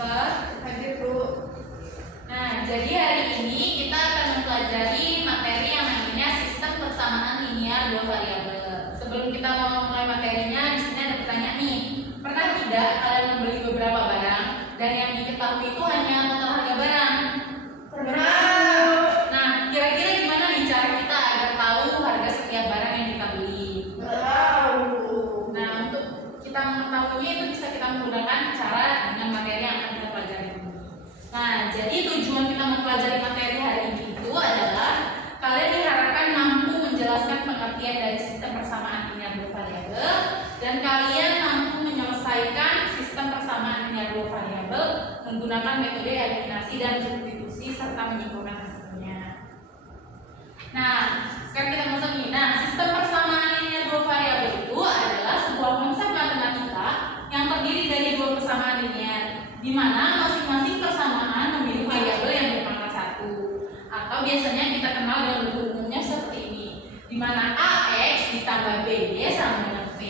Hadir Bu. Nah, jadi hari ini kita akan mempelajari materi yang namanya sistem persamaan linear dua variabel. Sebelum kita mau mulai materinya, di sini ada pertanyaan nih. Pernah tidak kalian membeli beberapa barang dan yang diketahui itu hanya total harga barang? Pernah. Nah, kira-kira gimana nih cara kita agar tahu harga setiap barang yang kita beli? Tahu. Nah, untuk kita mengetahuinya itu bisa kita menggunakan cara dengan materi yang akan kita pelajari. Nah, jadi tujuan kita mempelajari materi hari ini itu adalah kalian diharapkan mampu menjelaskan pengertian dari sistem persamaan linear dua variabel dan kalian mampu menyelesaikan sistem persamaan linear dua variabel menggunakan metode eliminasi dan substitusi serta menyimpulkan hasilnya. Nah, sekarang kita masuk nih. Nah, sistem persamaan linear dua variabel itu adalah sebuah konsep matematika yang terdiri dari dua persamaan linear, di mana masing-masing persamaan memiliki variabel yang berpangkat satu, atau biasanya kita kenal dengan bentuk umumnya seperti ini, di mana AX ditambah BY sama dengan V,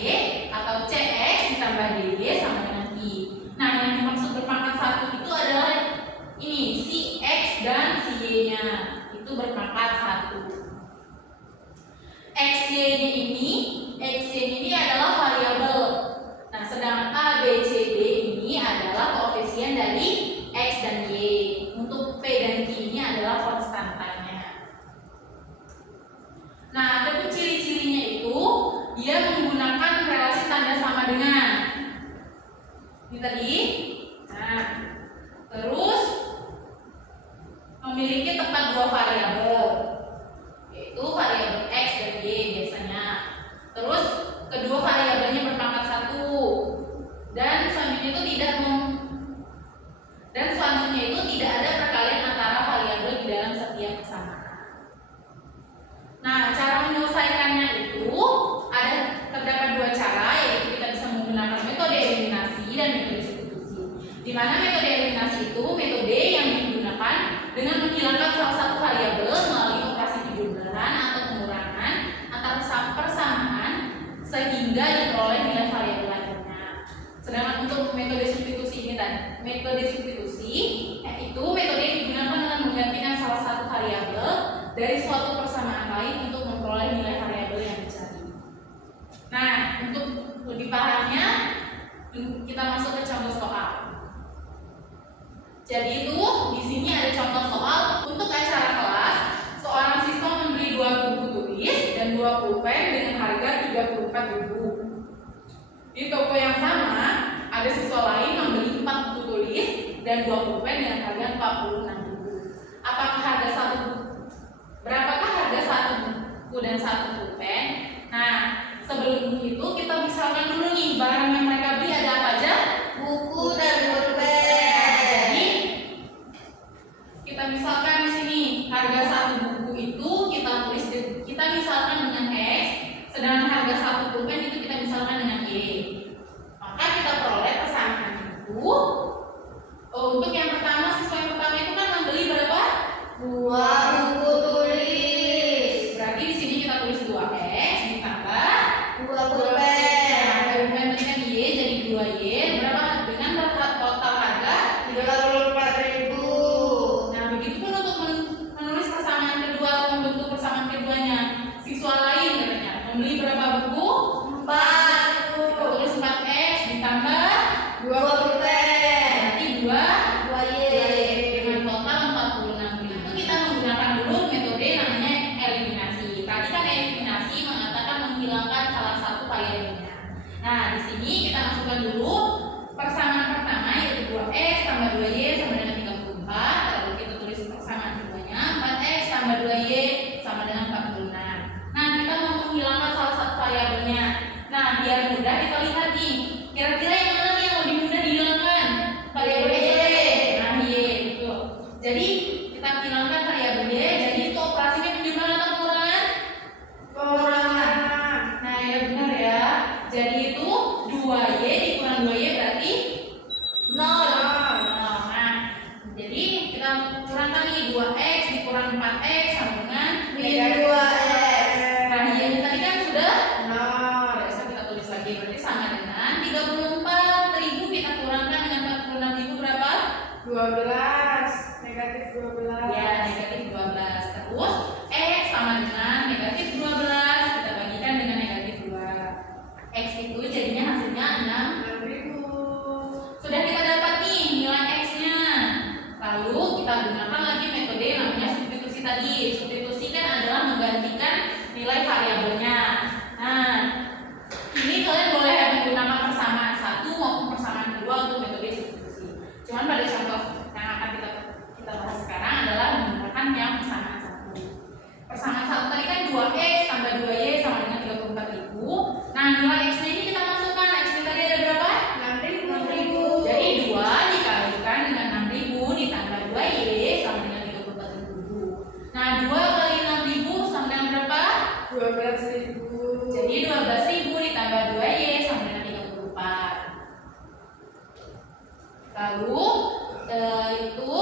atau CX ditambah DY sama dengan I. Nah, yang dimaksud berpangkat satu itu adalah ini, si X dan si Y-nya itu berpangkat satu. XY-nya ini adalah variabel. Nah, sedangkan A, B, C, D ini adalah koefisien dari X dan Y. Untuk P dan Q ini adalah konstantanya. Nah, ada ciri-cirinya itu dia menggunakan relasi tanda sama dengan ini tadi. Nah, terus memiliki tempat dua variabel, yaitu variabel X dan Y biasanya. Terus kedua variabelnya berpangkat satu, dan selanjutnya itu tidak ada perkalian antara variabel di dalam setiap persamaan. Nah, cara menyelesaikannya itu terdapat dua cara, yaitu kita bisa menggunakan metode eliminasi dan metode substitusi. Di mana metode eliminasi itu metode yang digunakan dengan menghilangkan salah satu variabel melalui operasi penjumlahan atau pengurangan antara persamaan sehingga diperoleh nilai variabel lainnya. Sedangkan untuk metode substitusi itu metode yang digunakan dengan menggantikan salah satu variabel dari suatu persamaan lain untuk memperoleh nilai variabel yang dicari. Nah, untuk lebih pahamnya kita masuk ke contoh soal. Jadi itu di sini ada contoh soal untuk acara kelas. Seorang siswa membeli 2 buku tulis dan 2 pulpen dengan harga 34.000. Di toko yang sama, ada siswa lain membeli 4 buku tulis dan 2 pulpen dengan harga 46.000. Berapakah harga satu buku dan 1 pulpen? Nah, sebelum itu kita misalkan dulu nih barang yang mereka beli ada apa aja? Buku dan pulpen. Jadi kita misalkan di sini harga satu buku itu kita misalkan dengan X, sedangkan harga satu pulpen itu kita misalkan dengan Y. Maka kita peroleh persamaan itu. Untuk yang pertama, siswa yang pertama itu kan membeli berapa? 2 buku tulis. Berarti di sini kita tulis 2X ditambah 2 pulpen. Nah, pulpen tadi kan Y jadi 2Y. Berapa dengan total harga? 34.000. Nah, begitupun untuk menulis persamaan kedua atau membentuk persamaan keduanya. Siswa lain katanya membeli berapa buku? 4 Kita buku. tulis 4X ditambah 2 pulpen. berarti 2Y 2Y. dengan total 46.000. Itu kita menggunakan 12, negatif 12. Ya, negatif 12. Terus X sama dengan negatif 12. Kita bagikan dengan negatif 2. X itu jadinya hasilnya 6.000. Sudah kita dapat nih nilai X-nya. Lalu kita gunakan lagi metode yang namanya substitusi tadi. Substitusi kan adalah menggantikan nilai variabelnya. Nah, ini kalian boleh menggunakan persamaan 1 maupun persamaan 2 untuk metode substitusi. Cuman pada contoh yang akan kita bahas sekarang adalah menggunakan yang persamaan 1. Persamaan 1 tadi kan 2X tambah 2Y sama dengan 34.000. Nah, nilai X-nya ini kita masukkan. X-nya tadi ada berapa? 6.000. Jadi 2 dikalikan dengan 6.000 ditambah 2Y sama dengan 34.000. Nah, 2 kali 6.000 sama dengan berapa? 12.000. Jadi 12.000 ditambah 2Y sama dengan 34. Lalu itu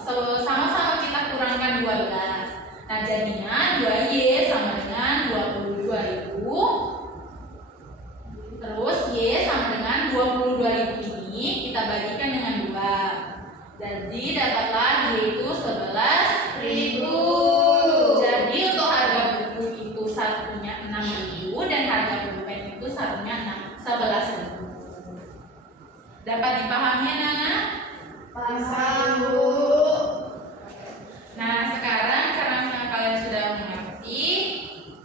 sama-sama kita kurangkan 12. Nah, jadinya 2Y sama dengan 22.000. Terus Y sama dengan 22.000 ini kita bagikan dengan 2. Jadi dapatlah Y itu 11.000. Jadi untuk harga buku itu satunya 6.000 dan harga pulpen itu satunya 11.000. Dapat dipahami anak-anak? Paham, Bu. Nah, sekarang karena kalian sudah mengerti,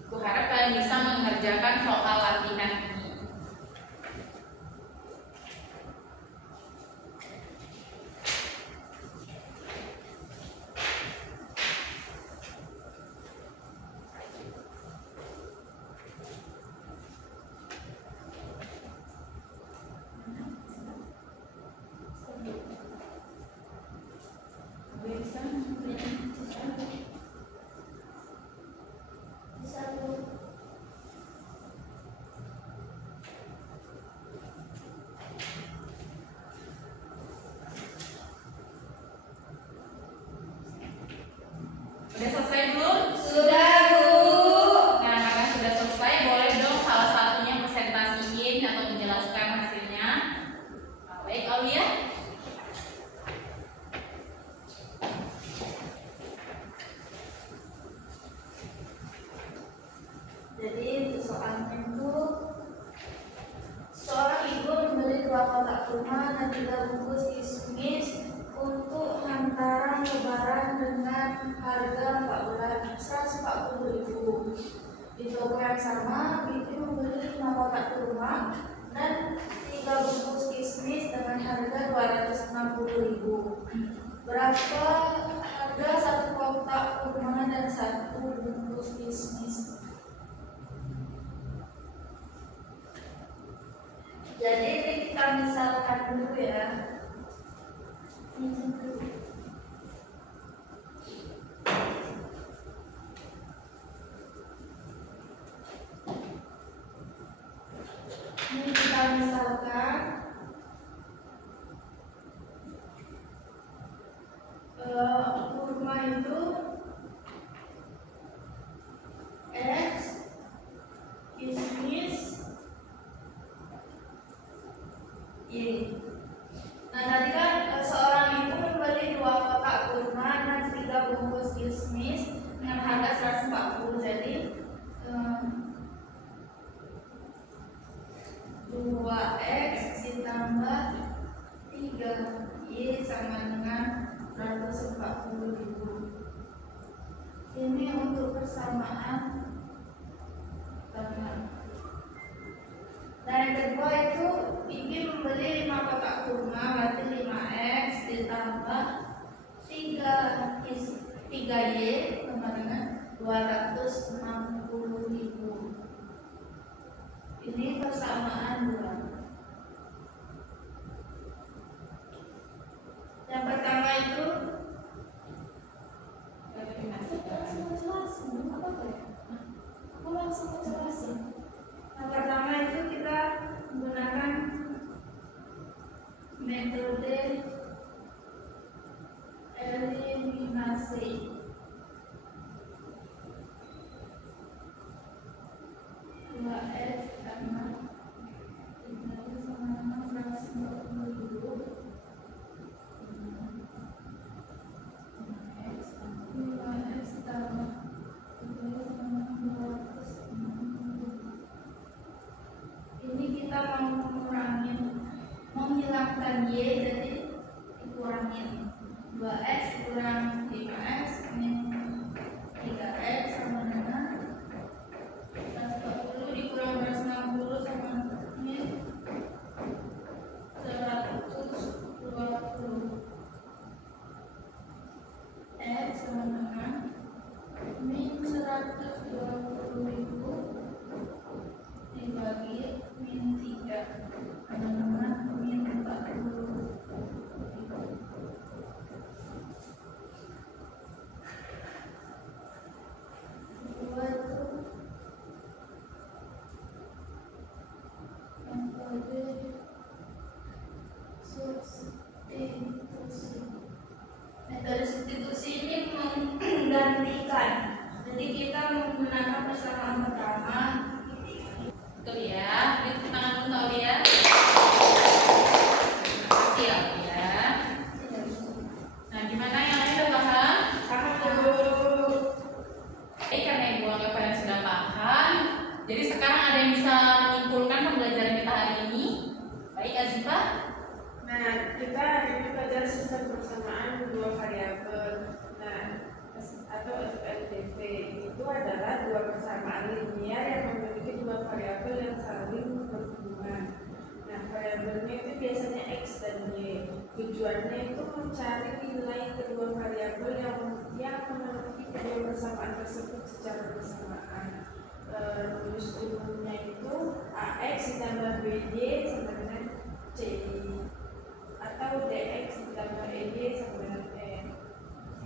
aku harap kalian bisa mengerjakan soal latihan ini. Udah selesai belum? Sudah, Bu. Nah, karena sudah selesai, boleh dong salah satunya presentasiin atau menjelaskan hasilnya. Baik, Aulia. Jadi untuk soalnya itu seorang ibu membeli 2 kotak kurma dan 3 bungkus kismis untuk hantaran lebaran dengan harga 140.000. Di toko yang sama, Bibi membeli 5 kotak kurma dan 3 bungkus kismis dengan harga 260.000. Berapa harga 1 kotak kurma dan 1 bungkus kismis? Jadi ini kita misalkan dulu ya. Ini kita misalkan kurma itu X, kismis Y. Nah, tadi kan seorang ibu membeli 2 kotak kurma dan 3 bungkus kismis dengan harga 140. Jadi 2X ditambah 3Y sama dengan 140.000. Ini untuk persamaan tengah. Dan yang kedua itu Bibi membeli 5 kotak kurma, berarti 5X ditambah 3Y sama dengan 260.000. Ini persamaan 2. Yang pertama itu yang pertama itu kita menggunakan metode eliminasi. Dua X karena 3 sama 140.000. substitusi. Metode substitusi ini menggantikan. Jadi kita menggunakan persamaan pertama. Betul ya. Beri tangan dulu tahu ya. Terima kasih ya, Bu ya. Nah, gimana yang lain udah paham? Paham dulu. Baik, karena Ibu anggap kalian sudah paham, jadi sekarang ada yang bisa menyimpulkan pembelajaran kita hari ini? Baik, Azifah. Nah, kita hari ini belajar sistem persamaan dua variabel. Nah, atau SPLDV itu adalah dua persamaan linear yang memiliki dua variabel yang saling berhubungan. Nah, variabelnya itu biasanya X dan Y. Tujuannya itu mencari nilai kedua variabel yang memenuhi kedua persamaan tersebut secara bersamaan. Rumus umumnya itu AX ditambah BY sama dengan C, atau DX ditambah EY sama dengan N.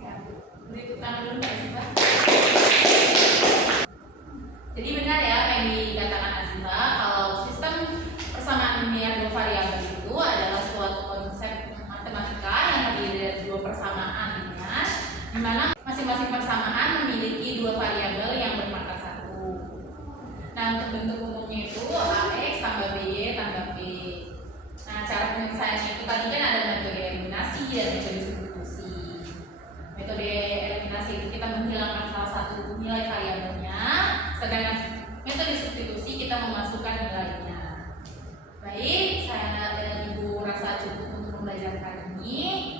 Ya, beri tepuk tangan dulu Mbak Azifah. Jadi benar ya apa yang dikatakan Azifah, kalau sistem persamaan linear dua variabel itu adalah suatu konsep matematika yang terdiri dari dua persamaan linear, di mana masing-masing persamaan memiliki dua variabel yang berpangkat satu. Nah, untuk bentuk umumnya itu AX tambah BY tambah P. Nah, cara penyelesaiannya itu tadi kan ada metode eliminasi dan metode substitusi. Metode eliminasi itu kita menghilangkan salah satu nilai variabelnya, sedangkan metode substitusi kita memasukkan nilainya. Baik, saya dan Ibu rasa cukup untuk pembelajaran kali ini.